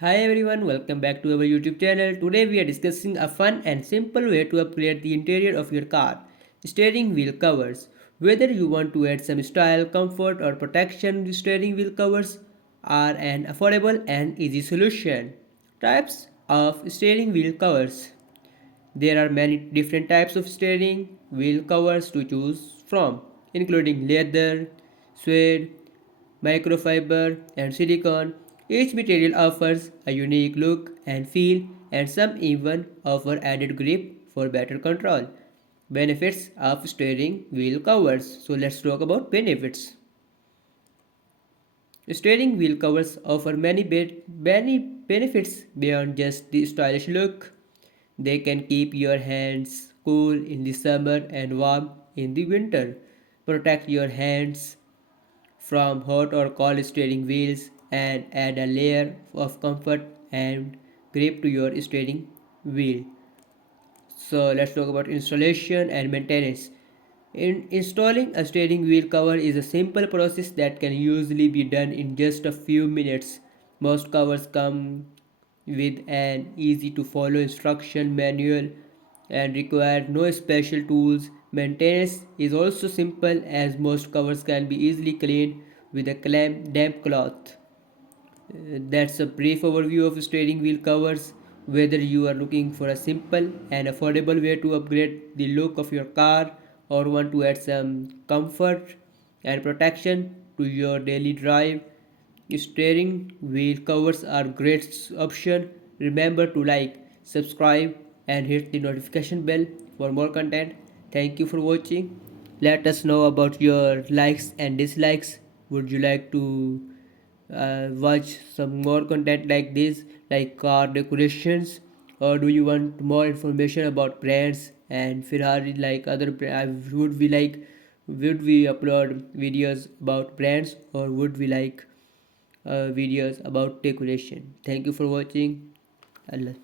Hi everyone, welcome back to our YouTube channel. Today we are discussing a fun and simple way to upgrade the interior of your car. Steering wheel covers. Whether you want to add some style, comfort or protection, the steering wheel covers are an affordable and easy solution. Types of steering wheel covers. There are many different types of steering wheel covers to choose from, including leather, suede, microfiber, and silicone. Each material offers a unique look and feel, and some even offer added grip for better control. Benefits of steering wheel covers. So let's talk about benefits. Steering wheel covers offer many benefits beyond just the stylish look. They can keep your hands cool in the summer and warm in the winter, protect your hands from hot or cold steering wheels, and add a layer of comfort and grip to your steering wheel. So let's talk about installation and maintenance. Installing a steering wheel cover is a simple process that can usually be done in just a few minutes. Most covers come with an easy to follow instruction manual and require no special tools. Maintenance is also simple as most covers can be easily cleaned with a damp cloth. That's a brief overview of steering wheel covers. Whether you are looking for a simple and affordable way to upgrade the look of your car or want to add some comfort and protection to your daily drive, steering wheel covers are great option. Remember to like, subscribe and hit the notification bell for more content. Thank you for watching. Let us know about your likes and dislikes. Would you like to watch some more content like this, like car decorations, or do you want more information about brands and Ferrari, like other would we upload videos about brands, or would we like videos about decoration? Thank you for watching. Allah.